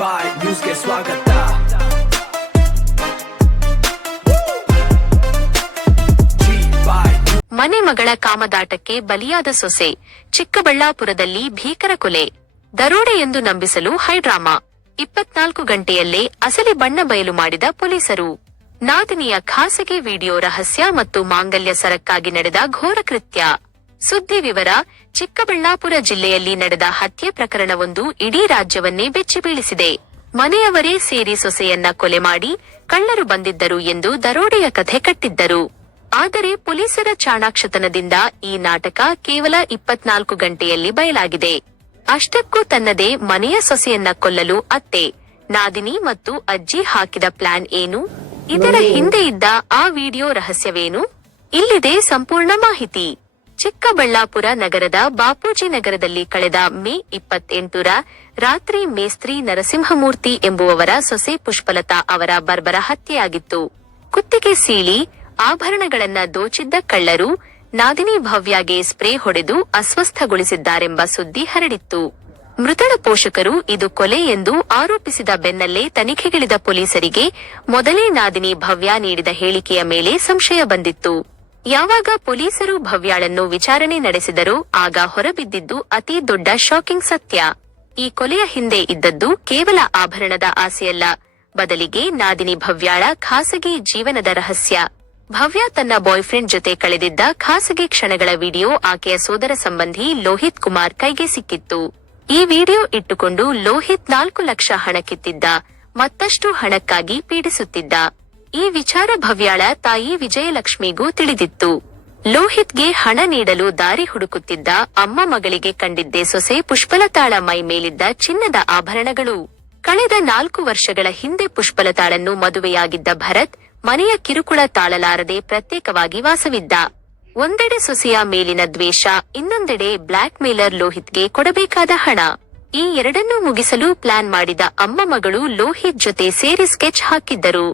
ಬಾಯ್ ನ್ಯೂಸ್ಗೆ ಸ್ವಾಗತ. ಮನೆ ಮಗಳ ಕಾಮದಾಟಕ್ಕೆ ಬಲಿಯಾದ ಸೊಸೆ, ಚಿಕ್ಕಬಳ್ಳಾಪುರದಲ್ಲಿ ಭೀಕರ ಕೊಲೆ, ದರೋಡೆ ಎಂದು ನಂಬಿಸಲು ಹೈಡ್ರಾಮಾ. 24 ಗಂಟೆಯಲ್ಲೇ ಅಸಲಿ ಬಣ್ಣ ಬಯಲು ಮಾಡಿದ ಪೊಲೀಸರು. ನಾದಿನಿಯ ಖಾಸಗಿ ವಿಡಿಯೋ ರಹಸ್ಯ ಮತ್ತು ಮಾಂಗಲ್ಯ ಸರಕ್ಕಾಗಿ ನಡೆದ ಘೋರ ಕೃತ್ಯ. ಸುದ್ದಿ ವಿವರ: ಚಿಕ್ಕಬಳ್ಳಾಪುರ ಜಿಲ್ಲೆಯಲ್ಲಿ ನಡೆದ ಹತ್ಯೆ ಪ್ರಕರಣವೊಂದು ಇಡೀ ರಾಜ್ಯವನ್ನೇ ಬೆಚ್ಚಿಬೀಳಿಸಿದೆ. ಮನೆಯವರೇ ಸೇರಿ ಸೊಸೆಯನ್ನ ಕೊಲೆ ಮಾಡಿ ಕಳ್ಳರು ಬಂದಿದ್ದರು ಎಂದು ದರೋಡೆಯ ಕಥೆ ಕಟ್ಟಿದ್ದರು. ಆದರೆ ಪೊಲೀಸರ ಚಾಣಾಕ್ಷತನದಿಂದ ಈ ನಾಟಕ ಕೇವಲ 24 ಗಂಟೆಯಲ್ಲಿ ಬಯಲಾಗಿದೆ. ಅಷ್ಟಕ್ಕೂ ತನ್ನದೇ ಮನೆಯ ಸೊಸೆಯನ್ನ ಕೊಲ್ಲಲು ಅತ್ತೆ, ನಾದಿನಿ ಮತ್ತು ಅಜ್ಜಿ ಹಾಕಿದ ಪ್ಲಾನ್ ಏನು? ಇದರ ಹಿಂದೆ ಇದ್ದ ಆ ವಿಡಿಯೋ ರಹಸ್ಯವೇನು? ಇಲ್ಲಿದೆ ಸಂಪೂರ್ಣ ಮಾಹಿತಿ. ಚಿಕ್ಕಬಳ್ಳಾಪುರ ನಗರದ ಬಾಪೂಜಿ ನಗರದಲ್ಲಿ ಕಳೆದ ಮೇ 28ರ ರಾತ್ರಿ ಮೇಸ್ತ್ರಿ ನರಸಿಂಹಮೂರ್ತಿ ಎಂಬುವವರ ಸೊಸೆ ಪುಷ್ಪಲತಾ ಅವರ ಬರ್ಬರ ಹತ್ಯೆಯಾಗಿತ್ತು. ಕುತ್ತಿಗೆ ಸೀಳಿ ಆಭರಣಗಳನ್ನ ದೋಚಿದ್ದ ಕಳ್ಳರು ನಾದಿನಿ ಭವ್ಯಾಗೆ ಸ್ಪ್ರೇ ಹೊಡೆದು ಅಸ್ವಸ್ಥಗೊಳಿಸಿದ್ದಾರೆಂಬ ಸುದ್ದಿ ಹರಡಿತ್ತು. ಮೃತಳ ಪೋಷಕರು ಇದು ಕೊಲೆ ಎಂದು ಆರೋಪಿಸಿದ ಬೆನ್ನಲ್ಲೇ ತನಿಖೆಗಿಳಿದ ಪೊಲೀಸರಿಗೆ ಮೊದಲೇ ನಾದಿನಿ ಭವ್ಯ ನೀಡಿದ ಹೇಳಿಕೆಯ ಮೇಲೆ ಸಂಶಯ ಬಂದಿತ್ತು. ಯಾವಾಗ ಪೊಲೀಸರು ಭವ್ಯಾಳನ್ನು ವಿಚಾರಣೆ ನಡೆಸಿದರೋ ಆಗ ಹೊರಬಿದ್ದಿದ್ದು ಅತಿ ದೊಡ್ಡ ಶಾಕಿಂಗ್ ಸತ್ಯ. ಈ ಕೊಲೆಯ ಹಿಂದೆ ಇದ್ದದ್ದು ಕೇವಲ ಆಭರಣದ ಆಸೆಯಲ್ಲ, ಬದಲಿಗೆ ನಾದಿನಿ ಭವ್ಯಾಳ ಖಾಸಗಿ ಜೀವನದ ರಹಸ್ಯ. ಭವ್ಯ ತನ್ನ ಬಾಯ್ಫ್ರೆಂಡ್ ಜೊತೆ ಕಳೆದಿದ್ದ ಖಾಸಗಿ ಕ್ಷಣಗಳ ವಿಡಿಯೋ ಆಕೆಯ ಸೋದರ ಸಂಬಂಧಿ ಲೋಹಿತ್ ಕುಮಾರ್ ಕೈಗೆ ಸಿಕ್ಕಿತ್ತು. ಈ ವಿಡಿಯೋ ಇಟ್ಟುಕೊಂಡು ಲೋಹಿತ್ 4 ಲಕ್ಷ ಹಣ ಕಿತ್ತಿದ್ದ, ಮತ್ತಷ್ಟು ಹಣಕ್ಕಾಗಿ ಪೀಡಿಸುತ್ತಿದ್ದ. ಈ ವಿಚಾರ ಭವ್ಯಾಳ ತಾಯಿ ವಿಜಯಲಕ್ಷ್ಮಿಗೂ ತಿಳಿದಿತ್ತು. ಲೋಹಿತ್ಗೆ ಹಣ ನೀಡಲು ದಾರಿ ಹುಡುಕುತ್ತಿದ್ದ ಅಮ್ಮ ಮಗಳಿಗೆ ಕಂಡಿದ್ದೇ ಸೊಸೆ ಪುಷ್ಪಲತಾಳ ಮೈ ಮೇಲಿದ್ದ ಚಿನ್ನದ ಆಭರಣಗಳು. ಕಳೆದ 4 ವರ್ಷಗಳ ಹಿಂದೆ ಪುಷ್ಪಲತಾಳನ್ನು ಮದುವೆಯಾಗಿದ್ದ ಭರತ್ ಮನೆಯ ಕಿರುಕುಳ ತಾಳಲಾರದೆ ಪ್ರತ್ಯೇಕವಾಗಿ ವಾಸವಿದ್ದ. ಒಂದೆಡೆ ಸೊಸೆಯ ಮೇಲಿನ ದ್ವೇಷ, ಇನ್ನೊಂದೆಡೆ ಬ್ಲಾಕ್ ಮೇಲರ್ ಲೋಹಿತ್ಗೆ ಕೊಡಬೇಕಾದ ಹಣ. ಈ ಎರಡನ್ನೂ ಮುಗಿಸಲು ಪ್ಲಾನ್ ಮಾಡಿದ ಅಮ್ಮ ಮಗಳು ಲೋಹಿತ್ ಜೊತೆ ಸೇರಿ ಸ್ಕೆಚ್ ಹಾಕಿದ್ದರು.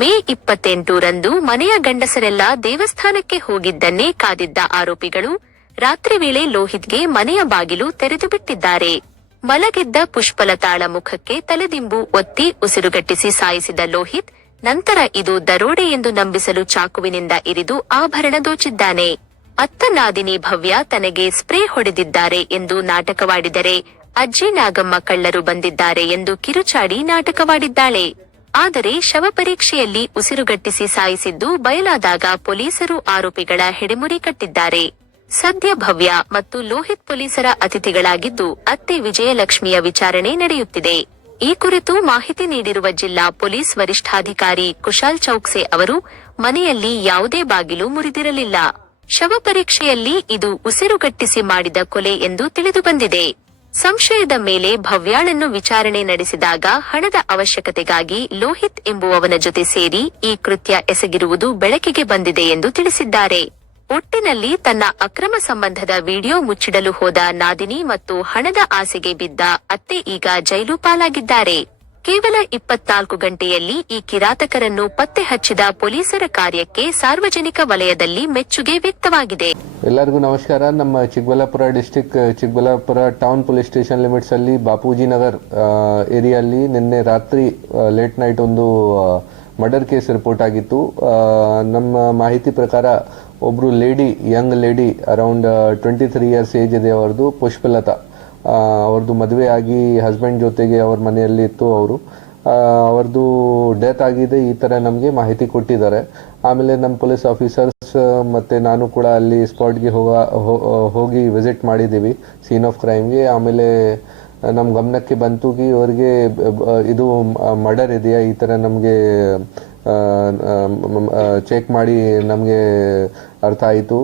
ಮೇ 28ರಂದು ಮನೆಯ ಗಂಡಸರೆಲ್ಲ ದೇವಸ್ಥಾನಕ್ಕೆ ಹೋಗಿದ್ದನ್ನೇ ಕಾದಿದ್ದ ಆರೋಪಿಗಳು ರಾತ್ರಿ ವೇಳೆ ಲೋಹಿತ್ಗೆ ಮನೆಯ ಬಾಗಿಲು ತೆರೆದು ಬಿಟ್ಟಿದ್ದಾರೆ. ಮಲಗಿದ್ದ ಪುಷ್ಪಲತಾಳ ಮುಖಕ್ಕೆ ತಲೆದಿಂಬು ಒತ್ತಿ ಉಸಿರುಗಟ್ಟಿಸಿ ಸಾಯಿಸಿದ ಲೋಹಿತ್ ನಂತರ ಇದು ದರೋಡೆ ಎಂದು ನಂಬಿಸಲು ಚಾಕುವಿನಿಂದ ಇರಿದು ಆಭರಣ ದೋಚಿದ್ದಾನೆ. ಅತ್ತ ನಾದಿನಿ ಭವ್ಯ ತನಗೆ ಸ್ಪ್ರೇ ಹೊಡೆದಿದ್ದಾರೆ ಎಂದು ನಾಟಕವಾಡಿದರೆ, ಅಜ್ಜಿ ನಾಗಮ್ಮ ಕಳ್ಳರು ಬಂದಿದ್ದಾರೆ ಎಂದು ಕಿರುಚಾಡಿ ನಾಟಕವಾಡಿದ್ದಾಳೆ. ಆದರೆ ಶವ ಪರೀಕ್ಷೆಯಲ್ಲಿ ಉಸಿರುಗಟ್ಟಿಸಿ ಸಾಯಿಸಿದ್ದು ಬಯಲಾದಾಗ ಪೊಲೀಸರು ಆರೋಪಿಗಳ ಹೆಡೆಮುರಿ ಕಟ್ಟಿದ್ದಾರೆ. ಸದ್ಯ ಭವ್ಯ ಮತ್ತು ಲೋಹಿತ್ ಪೊಲೀಸರ ಅತಿಥಿಗಳಾಗಿದ್ದು ಅತ್ತೆ ವಿಜಯಲಕ್ಷ್ಮಿಯ ವಿಚಾರಣೆ ನಡೆಯುತ್ತಿದೆ. ಈ ಕುರಿತು ಮಾಹಿತಿ ನೀಡಿರುವ ಜಿಲ್ಲಾ ಪೊಲೀಸ್ ವರಿಷ್ಠಾಧಿಕಾರಿ ಕುಶಾಲ್ ಚೌಕ್ಸೆ ಅವರು, ಮನೆಯಲ್ಲಿ ಯಾವುದೇ ಬಾಗಿಲು ಮುರಿದಿರಲಿಲ್ಲ. ಶವ ಪರೀಕ್ಷೆಯಲ್ಲಿ ಇದು ಉಸಿರುಗಟ್ಟಿಸಿ ಮಾಡಿದ ಕೊಲೆ ಎಂದು ತಿಳಿದುಬಂದಿದೆ. ಸಂಶಯದ ಮೇಲೆ ಭವ್ಯಾಳನ್ನು ವಿಚಾರಣೆ ನಡೆಸಿದಾಗ ಹಣದ ಅವಶ್ಯಕತೆಗಾಗಿ ಲೋಹಿತ್ ಎಂಬುವವನ ಜೊತೆ ಸೇರಿ ಈ ಕೃತ್ಯ ಎಸಗಿರುವುದು ಬೆಳಕಿಗೆ ಬಂದಿದೆ ಎಂದು ತಿಳಿಸಿದ್ದಾರೆ. ಒಟ್ಟಿನಲ್ಲಿ ತನ್ನ ಅಕ್ರಮ ಸಂಬಂಧದ ವಿಡಿಯೋ ಮುಚ್ಚಿಡಲು ಹೋದ ನಾದಿನಿ ಮತ್ತು ಹಣದ ಆಸೆಗೆ ಬಿದ್ದ ಅತ್ತೆ ಈಗ ಜೈಲು ಪಾಲಾಗಿದ್ದಾರೆ. ಕೇವಲ 24 ಗಂಟೆಯಲ್ಲಿ ಈ ಕಿರಾತಕರನ್ನು ಪತ್ತೆ ಹಚ್ಚಿದ ಪೊಲೀಸರ ಕಾರ್ಯಕ್ಕೆ ಸಾರ್ವಜನಿಕ ವಲಯದಲ್ಲಿ ಮೆಚ್ಚುಗೆ ವ್ಯಕ್ತವಾಗಿದೆ. ಎಲ್ಲರಿಗೂ ನಮಸ್ಕಾರ. ನಮ್ಮ Chikkaballapura district Chikkaballapura town police station limits ಅಲ್ಲಿ ಬಾಪೂಜಿ ನಗರ್ ಏರಿಯಲ್ಲಿ ನಿನ್ನೆ ರಾತ್ರಿ ಲೇಟ್ ನೈಟ್ ಒಂದು ಮರ್ಡರ್ ಕೇಸ್ ರಿಪೋರ್ಟ್ ಆಗಿತ್ತು. ನಮ್ಮ ಮಾಹಿತಿ ಪ್ರಕಾರ ಒಬ್ರು young lady around 23 years age ಇದೆ. ಅವ್ರದ್ದು ಪುಷ್ಪಲತಾ, ಅವ್ರದ್ದು ಮದುವೆ ಆಗಿ ಹಸ್ಬೆಂಡ್ ಜೊತೆಗೆ ಅವ್ರ ಮನೆಯಲ್ಲಿ ಇತ್ತು. ಅವ್ರದ್ದು ಡೆತ್ ಆಗಿದೆ, ಈ ತರ ನಮಗೆ ಮಾಹಿತಿ ಕೊಟ್ಟಿದ್ದಾರೆ. ಆಮೇಲೆ ನಮ್ಮ ಪೊಲೀಸ್ ಆಫೀಸರ್ಸ್ ಮತ್ತೆ ನಾನು ಕೂಡ ಅಲ್ಲಿ ಸ್ಪಾಟ್ಗೆ ಹೋಗಿ ವಿಸಿಟ್ ಮಾಡಿದ್ದೀವಿ ಸೀನ್ ಆಫ್ ಕ್ರೈಮ್ಗೆ. ಆಮೇಲೆ ನಮ್ಮ ಗಮನಕ್ಕೆ ಬಂತು ಕಿ ಇವರಿಗೆ ಇದು ಮರ್ಡರ್ ಇದೆಯಾ ಈ ತರ ನಮಗೆ ಚೆಕ್ ಮಾಡಿ ನಮಗೆ ಅರ್ಥ ಆಯಿತು.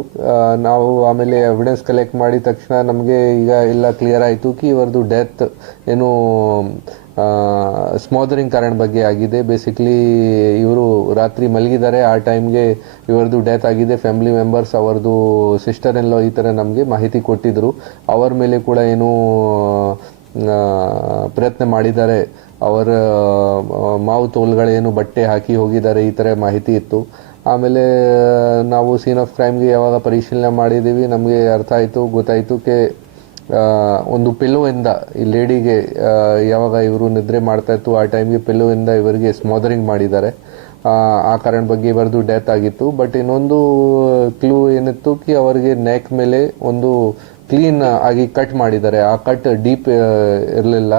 ನಾವು ಆಮೇಲೆ ಎವಿಡೆನ್ಸ್ ಕಲೆಕ್ಟ್ ಮಾಡಿದ ತಕ್ಷಣ ನಮಗೆ ಈಗ ಎಲ್ಲ ಕ್ಲಿಯರ್ ಆಯಿತು ಕಿ ಇವರದು ಡೆತ್ ಏನು ಸ್ಮೋದರಿಂಗ್ ಕಾರಣ ಬಗ್ಗೆ ಆಗಿದೆ. ಬೇಸಿಕ್ಲಿ ಇವರು ರಾತ್ರಿ ಮಲಗಿದ್ದಾರೆ, ಆ ಟೈಮ್ಗೆ ಇವರದು ಡೆತ್ ಆಗಿದೆ. ಫ್ಯಾಮಿಲಿ ಮೆಂಬರ್ಸ್ ಅವರದು ಸಿಸ್ಟರ್ ಇನ್ ಲಾ ಈ ಥರ ನಮಗೆ ಮಾಹಿತಿ ಕೊಟ್ಟಿದ್ರು. ಅವರ ಮೇಲೆ ಕೂಡ ಏನು ಪ್ರಯತ್ನ ಮಾಡಿದ್ದಾರೆ, ಅವರ ಮಾವು ತೋಲ್ಗಳೇನು ಬಟ್ಟೆ ಹಾಕಿ ಹೋಗಿದ್ದಾರೆ ಈ ಥರ ಮಾಹಿತಿ ಇತ್ತು. ಆಮೇಲೆ ನಾವು ಸೀನ್ ಆಫ್ ಕ್ರೈಮ್ಗೆ ಯಾವಾಗ ಪರಿಶೀಲನೆ ಮಾಡಿದ್ದೀವಿ ನಮಗೆ ಅರ್ಥ ಆಯಿತು, ಗೊತ್ತಾಯಿತು ಕೆ ಒಂದು ಪಿಲ್ಲೋಯಿಂದ ಈ ಲೇಡಿಗೆ ಯಾವಾಗ ಇವರು ನಿದ್ರೆ ಮಾಡ್ತಾ ಇತ್ತು ಆ ಟೈಮ್ಗೆ ಪಿಲ್ಲೋಯಿಂದ ಇವರಿಗೆ ಸ್ಮಾದರಿಂಗ್ ಮಾಡಿದ್ದಾರೆ. ಆ ಕಾರಣ ಬಗ್ಗೆ ಇವರದು ಡೆತ್ ಆಗಿತ್ತು. ಬಟ್ ಇನ್ನೊಂದು ಕ್ಲೂ ಏನಿತ್ತು ಕಿ ಅವರಿಗೆ ನೆಕ್ ಮೇಲೆ ಒಂದು ಕ್ಲೀನ್ ಆಗಿ ಕಟ್ ಮಾಡಿದ್ದಾರೆ. ಆ ಕಟ್ ಡೀಪ್ ಇರಲಿಲ್ಲ,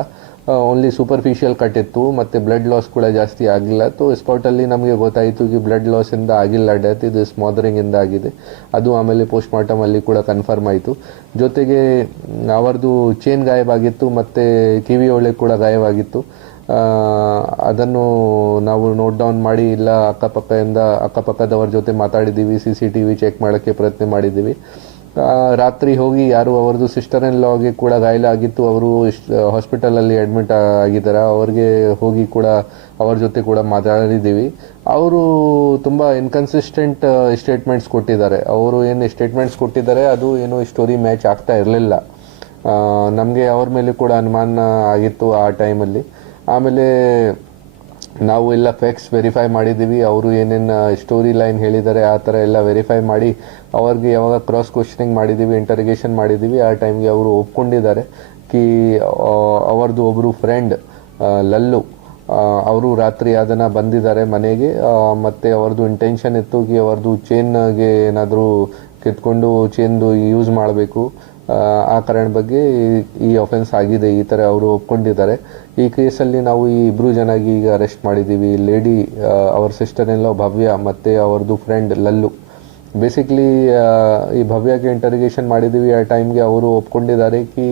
ಓನ್ಲಿ ಸೂಪರ್ಫಿಷಿಯಲ್ ಕಟ್ ಇತ್ತು, ಮತ್ತೆ ಬ್ಲಡ್ ಲಾಸ್ ಕೂಡ ಜಾಸ್ತಿ ಆಗಿಲ್ಲ. ಸೊ ಸ್ಪಾಟಲ್ಲಿ ನಮಗೆ ಗೊತ್ತಾಯಿತು ಕಿ ಬ್ಲಡ್ ಲಾಸ್ ಇಂದ ಆಗಿಲ್ಲ ಡೆತ್, ಇದು ಸ್ಮಾದರಿಂಗ್ ಇಂದ ಆಗಿದೆ. ಅದು ಆಮೇಲೆ ಪೋಸ್ಟ್ ಮಾರ್ಟಮ್ ಅಲ್ಲಿ ಕೂಡ ಕನ್ಫರ್ಮ್ ಆಯಿತು. ಜೊತೆಗೆ ಅವರದು ಚೇನ್ ಗಾಯವಾಗಿತ್ತು, ಮತ್ತೆ ಕಿವಿ ಒಳ್ಳೆ ಕೂಡ ಗಾಯವಾಗಿತ್ತು. ಅದನ್ನು ನಾವು ನೋಟ್ ಡೌನ್ ಮಾಡಿ ಇಲ್ಲ ಅಕ್ಕಪಕ್ಕದವರ ಜೊತೆ ಮಾತಾಡಿದ್ದೀವಿ, CCTV ಚೆಕ್ ಮಾಡೋಕ್ಕೆ ಪ್ರಯತ್ನ ಮಾಡಿದ್ದೀವಿ. ರಾತ್ರಿ ಹೋಗಿ ಯಾರು ಅವರದು ಸಿಸ್ಟರ್ ಇನ್ ಲಾಗೆ ಕೂಡ ಗಾಯ ಆಗಿತ್ತು, ಅವರು ಹಾಸ್ಪಿಟಲಲ್ಲಿ ಅಡ್ಮಿಟ್ ಆಗಿದ್ದಾರೆ. ಅವ್ರಿಗೆ ಹೋಗಿ ಕೂಡ ಅವ್ರ ಜೊತೆ ಕೂಡ ಮಾತಾಡಿದ್ದೀವಿ. ಅವರು ತುಂಬ ಇನ್ಕನ್ಸಿಸ್ಟೆಂಟ್ ಸ್ಟೇಟ್ಮೆಂಟ್ಸ್ ಕೊಟ್ಟಿದ್ದಾರೆ. ಅವರು ಏನು ಸ್ಟೇಟ್ಮೆಂಟ್ಸ್ ಕೊಟ್ಟಿದ್ದಾರೆ ಅದು ಏನು ಸ್ಟೋರಿ ಮ್ಯಾಚ್ ಆಗ್ತಾ ಇರಲಿಲ್ಲ. ನಮಗೆ ಅವ್ರ ಮೇಲೆ ಕೂಡ ಅನುಮಾನ ಆಗಿತ್ತು ಆ ಟೈಮಲ್ಲಿ. ಆಮೇಲೆ ನಾವು ಎಲ್ಲ ಫ್ಯಾಕ್ಟ್ಸ್ ವೆರಿಫೈ ಮಾಡಿದ್ದೀವಿ. ಅವರು ಏನೇನು ಸ್ಟೋರಿ ಲೈನ್ ಹೇಳಿದ್ದಾರೆ ಆ ಥರ ಎಲ್ಲ ವೆರಿಫೈ ಮಾಡಿ ಅವ್ರಿಗೆ ಯಾವಾಗ ಕ್ರಾಸ್ ಕ್ವಶನಿಂಗ್ ಮಾಡಿದ್ದೀವಿ, ಇಂಟರಿಗೇಷನ್ ಮಾಡಿದ್ದೀವಿ, ಆ ಟೈಮ್ಗೆ ಅವರು ಒಪ್ಕೊಂಡಿದ್ದಾರೆ ಕಿ ಅವ್ರದ್ದು ಒಬ್ಬರು ಫ್ರೆಂಡ್ ಲಲ್ಲು ಅವರು ರಾತ್ರಿ ಅದನ್ನು ಬಂದಿದ್ದಾರೆ ಮನೆಗೆ. ಮತ್ತು ಅವ್ರದ್ದು ಇಂಟೆನ್ಷನ್ ಇತ್ತು ಕಿ ಅವ್ರದ್ದು ಚೇನ್ಗೆ ಏನಾದರೂ ಕಿತ್ಕೊಂಡು ಚೇನ್ದು ಯೂಸ್ ಮಾಡಬೇಕು. ಆ ಕಾರಣ ಬಗ್ಗೆ ಈ ಅಫೆನ್ಸ್ ಆಗಿದೆ, ಈ ಥರ ಅವರು ಒಪ್ಕೊಂಡಿದ್ದಾರೆ. ಈ ಕೇಸಲ್ಲಿ ನಾವು ಈ ಇಬ್ಬರು ಜನಾಗಿ ಈಗ ಅರೆಸ್ಟ್ ಮಾಡಿದ್ದೀವಿ. ಲೇಡಿ ಅವ್ರ ಸಿಸ್ಟರ್ ಇನ್ ಲಾ ಭವ್ಯ ಮತ್ತು ಅವ್ರದ್ದು ಫ್ರೆಂಡ್ ಲಲ್ಲು. ಬೇಸಿಕ್ಲಿ ಈ ಭವ್ಯಗೆ ಇಂಟರಿಗೇಷನ್ ಮಾಡಿದ್ದೀವಿ. ಆ ಟೈಮ್ಗೆ ಅವರು ಒಪ್ಕೊಂಡಿದ್ದಾರೆ ಕಿ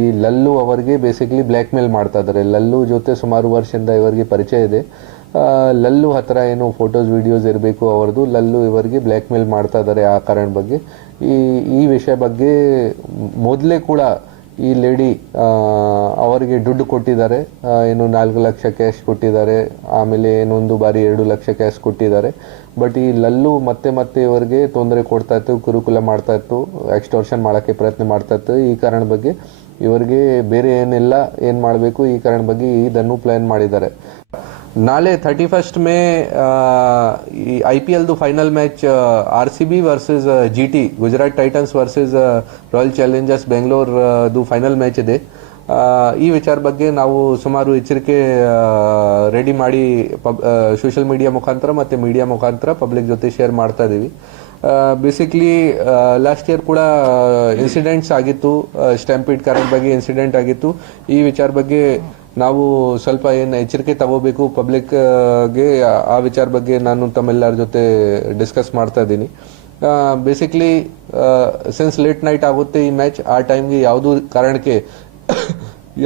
ಈ ಲಲ್ಲು ಅವರಿಗೆ ಬೇಸಿಕ್ಲಿ ಬ್ಲ್ಯಾಕ್ ಮೇಲ್ ಮಾಡ್ತಾ ಇದ್ದಾರೆ. ಲಲ್ಲು ಜೊತೆ ಸುಮಾರು ವರ್ಷದಿಂದ ಇವರಿಗೆ ಪರಿಚಯ ಇದೆ. ಲಲ್ಲು ಹತ್ರ ಏನು ಫೋಟೋಸ್ ವಿಡಿಯೋಸ್ ಇರಬೇಕು ಅವ್ರದ್ದು, ಲಲ್ಲು ಇವರಿಗೆ ಬ್ಲ್ಯಾಕ್ ಮೇಲ್ ಮಾಡ್ತಾ ಇದ್ದಾರೆ. ಆ ಕಾರಣ ಬಗ್ಗೆ ಈ ವಿಷಯ ಬಗ್ಗೆ ಮೊದಲೇ ಕೂಡ ಈ ಲೇಡಿ ಅವರಿಗೆ ದುಡ್ಡು ಕೊಟ್ಟಿದ್ದಾರೆ. ಏನು 4 ಲಕ್ಷ ಕ್ಯಾಶ್ ಕೊಟ್ಟಿದ್ದಾರೆ, ಆಮೇಲೆ ಏನೊಂದು ಬಾರಿ 2 ಲಕ್ಷ ಕ್ಯಾಶ್ ಕೊಟ್ಟಿದ್ದಾರೆ. ಬಟ್ ಈ ಲಲ್ಲು ಮತ್ತೆ ಇವರಿಗೆ ತೊಂದರೆ ಕೊಡ್ತಾ ಇತ್ತು, ಕಿರುಕುಳ ಮಾಡ್ತಾ ಇತ್ತು, ಎಕ್ಸ್ಟೋರ್ಷನ್ ಮಾಡೋಕ್ಕೆ ಪ್ರಯತ್ನ ಮಾಡ್ತಾ ಇತ್ತು. ಈ ಕಾರಣ ಬಗ್ಗೆ ಇವರಿಗೆ ಬೇರೆ ಏನೆಲ್ಲ ಏನು ಮಾಡಬೇಕು ಈ ಕಾರಣ ಬಗ್ಗೆ ಇದನ್ನು ಪ್ಲಾನ್ ಮಾಡಿದ್ದಾರೆ. ನಾಳೆ 31st ಮೇ ಈ IPLದು final match RCB versus GT Gujarat Titans versus Royal Challengers Bengaluru final match ಇದೆ. ಈ ವಿಚಾರ ಬಗ್ಗೆ ನಾವು ಸುಮಾರು ಎಚ್ಚರಿಕೆ ರೆಡಿ ಮಾಡಿ ಸೋಷಿಯಲ್ ಮೀಡಿಯಾ ಮುಖಾಂತರ ಮತ್ತು ಮೀಡಿಯಾ ಮುಖಾಂತರ ಪಬ್ಲಿಕ್ ಜೊತೆ ಶೇರ್ ಮಾಡ್ತಾ ಇದ್ದೀವಿ. ಬೇಸಿಕ್ಲಿ ಲಾಸ್ಟ್ ಇಯರ್ ಕೂಡ ಇನ್ಸಿಡೆಂಟ್ಸ್ ಆಗಿತ್ತು, ಸ್ಟ್ಯಾಂಪೀಡ್ ಕಾರಣ ಬಗ್ಗೆ ಇನ್ಸಿಡೆಂಟ್ ಆಗಿತ್ತು. ಈ ವಿಚಾರ ಬಗ್ಗೆ ನಾವು ಸ್ವಲ್ಪ ಏನು ಎಚ್ಚರಿಕೆ ತಗೋಬೇಕು ಪಬ್ಲಿಕ್ಗೆ, ಆ ವಿಚಾರ ಬಗ್ಗೆ ನಾನು ತಮ್ಮೆಲ್ಲರ ಜೊತೆ ಡಿಸ್ಕಸ್ ಮಾಡ್ತಾ ಇದ್ದೀನಿ. ಬೇಸಿಕ್ಲಿ ಸಿನ್ಸ್ ಲೇಟ್ ನೈಟ್ ಆಗುತ್ತೆ ಈ ಮ್ಯಾಚ್, ಆ ಟೈಮ್ಗೆ ಯಾವುದು ಕಾರಣಕ್ಕೆ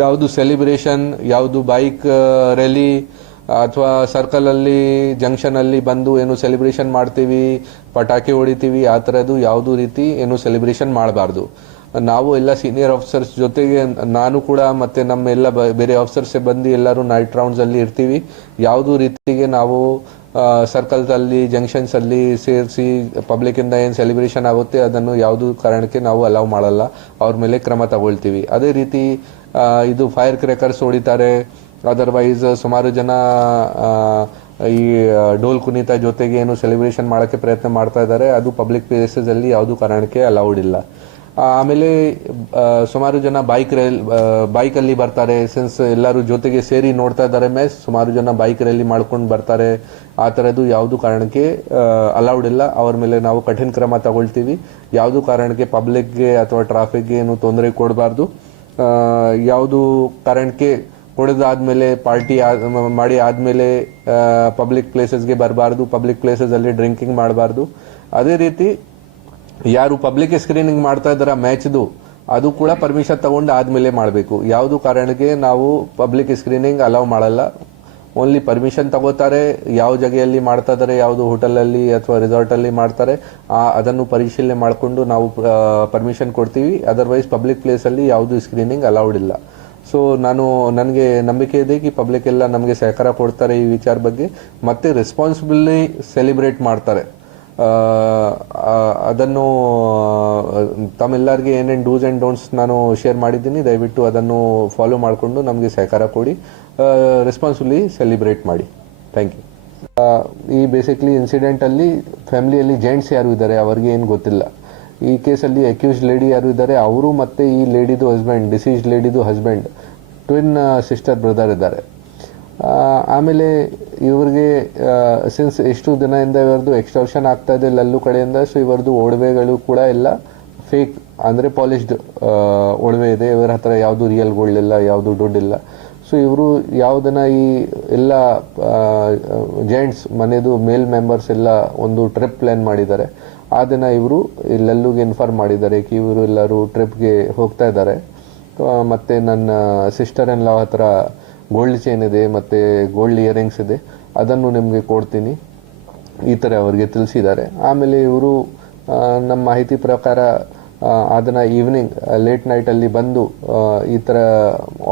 ಯಾವುದು ಸೆಲಿಬ್ರೇಷನ್, ಯಾವುದು ಬೈಕ್ ರ್ಯಾಲಿ ಅಥವಾ ಸರ್ಕಲಲ್ಲಿ ಜಂಕ್ಷನಲ್ಲಿ ಬಂದು ಏನು ಸೆಲಿಬ್ರೇಷನ್ ಮಾಡ್ತೀವಿ, ಪಟಾಕಿ ಹೊಡಿತೀವಿ, ಆ ಥರದ್ದು ಯಾವುದೂ ರೀತಿ ಏನು ಸೆಲಿಬ್ರೇಷನ್ ಮಾಡಬಾರ್ದು. ನಾವು ಎಲ್ಲ ಸೀನಿಯರ್ ಆಫೀಸರ್ಸ್ ಜೊತೆಗೆ ನಾನು ಕೂಡ ಮತ್ತು ನಮ್ಮ ಎಲ್ಲ ಬೇರೆ ಆಫೀಸರ್ಸ್ ಬಂದು ಎಲ್ಲರೂ ನೈಟ್ ರೌಂಡ್ಸಲ್ಲಿ ಇರ್ತೀವಿ. ಯಾವುದೂ ರೀತಿಗೆ ನಾವು ಸರ್ಕಲ್ಸಲ್ಲಿ ಜಂಕ್ಷನ್ಸಲ್ಲಿ ಸೇರಿಸಿ ಪಬ್ಲಿಕ್ಕಿಂದ ಏನು ಸೆಲಿಬ್ರೇಷನ್ ಆಗುತ್ತೆ ಅದನ್ನು ಯಾವುದೂ ಕಾರಣಕ್ಕೆ ನಾವು ಅಲೌ ಮಾಡಲ್ಲ, ಅವ್ರ ಮೇಲೆ ಕ್ರಮ ತಗೊಳ್ತೀವಿ. ಅದೇ ರೀತಿ ಇದು ಫೈರ್ ಕ್ರ್ಯಾಕರ್ಸ್ ಹೊಡಿತಾರೆ, ಅದರ್ವೈಸ್ ಸುಮಾರು ಜನ ಈ ಡೋಲ್ ಕುಣಿತ ಜೊತೆಗೆ ಏನು ಸೆಲಿಬ್ರೇಷನ್ ಮಾಡೋಕ್ಕೆ ಪ್ರಯತ್ನ ಮಾಡ್ತಾ ಇದ್ದಾರೆ, ಅದು ಪಬ್ಲಿಕ್ ಪ್ಲೇಸಸಲ್ಲಿ ಯಾವುದೂ ಕಾರಣಕ್ಕೆ ಅಲೌಡ್ ಇಲ್ಲ. ಆಮೇಲೆ ಸುಮಾರು ಜನ ಬೈಕಲ್ಲಿ ಬರ್ತಾರೆ. ಸಿನ್ಸ್ ಎಲ್ಲರೂ ಜೊತೆಗೆ ಸೇರಿ ನೋಡ್ತಾ ಇದ್ದಾರೆ ಮ್ಯಾಚ್, ಸುಮಾರು ಜನ ಬೈಕ್ ರ್ಯಾಲಿ ಮಾಡ್ಕೊಂಡು ಬರ್ತಾರೆ. ಆ ಥರದ್ದು ಯಾವುದೂ ಕಾರಣಕ್ಕೆ ಅಲೌಡ್ ಇಲ್ಲ. ಅವ್ರ ಮೇಲೆ ನಾವು ಕಠಿಣ ಕ್ರಮ ತಗೊಳ್ತೀವಿ. ಯಾವುದೂ ಕಾರಣಕ್ಕೆ ಪಬ್ಲಿಕ್ಗೆ ಅಥವಾ ಟ್ರಾಫಿಕ್ಗೆ ಏನು ತೊಂದರೆ ಕೊಡಬಾರ್ದು. ಯಾವುದು ಕಾರಣಕ್ಕೆ ಹೊಡೆದಾದ್ಮೇಲೆ ಪಾರ್ಟಿ ಮಾಡಿ ಆದಮೇಲೆ ಪಬ್ಲಿಕ್ ಪ್ಲೇಸಸ್ಗೆ ಬರಬಾರ್ದು, ಪಬ್ಲಿಕ್ ಪ್ಲೇಸಸಲ್ಲಿ ಡ್ರಿಂಕಿಂಗ್ ಮಾಡಬಾರ್ದು. ಅದೇ ರೀತಿ ಯಾರು ಪಬ್ಲಿಕ್ ಸ್ಕ್ರೀನಿಂಗ್ ಮಾಡ್ತಾ ಇದ್ದಾರೆ ಮ್ಯಾಚ್ದು, ಅದು ಕೂಡ ಪರ್ಮಿಷನ್ ತಗೊಂಡು ಆದಮೇಲೆ ಮಾಡಬೇಕು. ಯಾವುದು ಕಾರಣಕ್ಕೆ ನಾವು ಪಬ್ಲಿಕ್ ಸ್ಕ್ರೀನಿಂಗ್ ಅಲೌ ಮಾಡಲ್ಲ. ಓನ್ಲಿ ಪರ್ಮಿಷನ್ ತಗೋತಾರೆ, ಯಾವ ಜಾಗೆಯಲ್ಲಿ ಮಾಡ್ತಾ ಇದ್ದಾರೆ, ಯಾವುದು ಹೋಟೆಲಲ್ಲಿ ಅಥವಾ ರೆಸಾರ್ಟಲ್ಲಿ ಮಾಡ್ತಾರೆ, ಅದನ್ನು ಪರಿಶೀಲನೆ ಮಾಡಿಕೊಂಡು ನಾವು ಪರ್ಮಿಷನ್ ಕೊಡ್ತೀವಿ. ಅದರ್ವೈಸ್ ಪಬ್ಲಿಕ್ ಪ್ಲೇಸಲ್ಲಿ ಯಾವುದು ಸ್ಕ್ರೀನಿಂಗ್ ಅಲೌಡ್ ಇಲ್ಲ. ಸೊ ನನಗೆ ನಂಬಿಕೆ ಇದೆ ಕಿ ಪಬ್ಲಿಕ್ ಎಲ್ಲ ನಮಗೆ ಸಹಕಾರ ಕೊಡ್ತಾರೆ ಈ ವಿಚಾರ ಬಗ್ಗೆ, ಮತ್ತೆ ರೆಸ್ಪಾನ್ಸಿಬಲಿ ಸೆಲಿಬ್ರೇಟ್ ಮಾಡ್ತಾರೆ. ಅದನ್ನು ತಮ್ಮೆಲ್ಲರಿಗೆ ಏನೇನು ಡೂಸ್ ಆ್ಯಂಡ್ ಡೋಂಟ್ಸ್ ನಾನು ಶೇರ್ ಮಾಡಿದ್ದೀನಿ, ದಯವಿಟ್ಟು ಅದನ್ನು ಫಾಲೋ ಮಾಡಿಕೊಂಡು ನಮಗೆ ಸಹಕಾರ ಕೊಡಿ, ರೆಸ್ಪಾನ್ಸಿಬಲಿ ಸೆಲಿಬ್ರೇಟ್ ಮಾಡಿ. Thank you. ಈ ಬೇಸಿಕ್ಲಿ ಇನ್ಸಿಡೆಂಟಲ್ಲಿ ಫ್ಯಾಮಿಲಿಯಲ್ಲಿ ಜೆಂಟ್ಸ್ ಯಾರು ಇದ್ದಾರೆ ಅವ್ರಿಗೆ ಏನು ಗೊತ್ತಿಲ್ಲ. ಈ ಕೇಸಲ್ಲಿ ಅಕ್ಯೂಸ್ಡ್ ಲೇಡಿ ಯಾರು ಇದ್ದಾರೆ ಅವರು ಮತ್ತೆ ಈ ಲೇಡಿದು ಹಸ್ಬೆಂಡ್, ಡಿಸೀಸ್ಡ್ ಲೇಡಿದು ಹಸ್ಬೆಂಡ್, ಟ್ವಿನ್ ಸಿಸ್ಟರ್ ಬ್ರದರ್ ಇದ್ದಾರೆ. ಆಮೇಲೆ ಇವ್ರಿಗೆ ಸಿನ್ಸ್ ಎಷ್ಟು ದಿನದಿಂದ ಇವರದು ಎಕ್ಸ್ಟರ್ಷನ್ ಆಗ್ತಾ ಇದೆ ಲಲ್ಲು ಕಡೆಯಿಂದ, ಸೊ ಇವರದು ಒಡವೆಗಳು ಕೂಡ ಎಲ್ಲ ಫೇಕ್ ಅಂದರೆ ಪಾಲಿಶ್ಡ್ ಒಡವೆ ಇದೆ. ಇವರ ಹತ್ರ ಯಾವುದು ರಿಯಲ್ ಗೋಲ್ಡ್ ಇಲ್ಲ, ಯಾವುದು ದುಡ್ಡಿಲ್ಲ. ಸೊ ಇವರು ಯಾವುದನ್ನ ಈ ಎಲ್ಲ ಜೆಂಟ್ಸ್ ಮನೆದು ಮೇಲ್ ಮೆಂಬರ್ಸ್ ಎಲ್ಲ ಒಂದು ಟ್ರಿಪ್ ಪ್ಲಾನ್ ಮಾಡಿದ್ದಾರೆ. ಆ ದಿನ ಇವರು ಲಲ್ಲುಗೆ ಇನ್ಫಾರ್ಮ್ ಮಾಡಿದ್ದಾರೆ ಕಿ ಇವರು ಎಲ್ಲರೂ ಟ್ರಿಪ್ಗೆ ಹೋಗ್ತಾ ಇದ್ದಾರೆ, ಮತ್ತು ನನ್ನ ಸಿಸ್ಟರ್ ಇನ್ ಲಾ ಹತ್ರ ಗೋಲ್ಡ್ ಚೈನ್ ಇದೆ ಮತ್ತು ಗೋಲ್ಡ್ ಇಯರಿಂಗ್ಸ್ ಇದೆ, ಅದನ್ನು ನಿಮಗೆ ಕೊಡ್ತೀನಿ, ಈ ಥರ ಅವರಿಗೆ ತಿಳಿಸಿದ್ದಾರೆ. ಆಮೇಲೆ ಇವರು ನಮ್ಮ ಮಾಹಿತಿ ಪ್ರಕಾರ ಅದನ್ನು ಈವ್ನಿಂಗ್ ಲೇಟ್ ನೈಟಲ್ಲಿ ಬಂದು ಈ ಥರ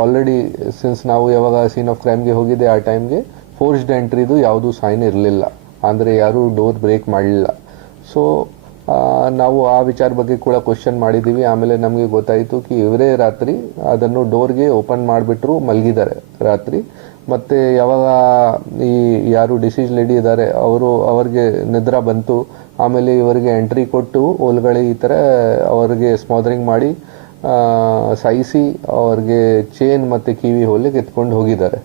ಆಲ್ರೆಡಿ ಸಿನ್ಸ್ ನಾವು ಯಾವಾಗ ಸೀನ್ ಆಫ್ ಕ್ರೈಮ್ಗೆ ಹೋಗಿದ್ದೆ ಆ ಟೈಮ್ಗೆ ಫೋರ್ಸ್ಡ್ ಎಂಟ್ರಿದು ಯಾವುದೂ ಸೈನ್ ಇರಲಿಲ್ಲ, ಅಂದರೆ ಯಾರೂ ಡೋರ್ ಬ್ರೇಕ್ ಮಾಡಲಿಲ್ಲ. ಸೊ ನಾವು ಆ ವಿಚಾರ ಬಗ್ಗೆ ಕೂಡ ಕ್ವಶನ್ ಮಾಡಿದ್ದೀವಿ. ಆಮೇಲೆ ನಮಗೆ ಗೊತ್ತಾಯಿತು ಕಿ ಇವರೇ ರಾತ್ರಿ ಅದನ್ನು ಡೋರ್ಗೆ ಓಪನ್ ಮಾಡಿಬಿಟ್ರು ಮಲಗಿದ್ದಾರೆ ರಾತ್ರಿ. ಮತ್ತು ಯಾವಾಗ ಈ ಯಾರು ಡಿಸೀಸ್ ಲೇಡಿ ಇದ್ದಾರೆ ಅವ್ರಿಗೆ ನಿದ್ರಾ ಬಂತು, ಆಮೇಲೆ ಇವರಿಗೆ ಎಂಟ್ರಿ ಕೊಟ್ಟು ಒಳಗಡೆ ಈ ಥರ ಅವ್ರಿಗೆ ಸ್ಮಾದರಿಂಗ್ ಮಾಡಿ ಸಾಯಿಸಿ ಅವ್ರಿಗೆ ಚೇನ್ ಮತ್ತು ಕಿವಿ ಹೊಲಿಗೆ ಎತ್ಕೊಂಡು ಹೋಗಿದ್ದಾರೆ.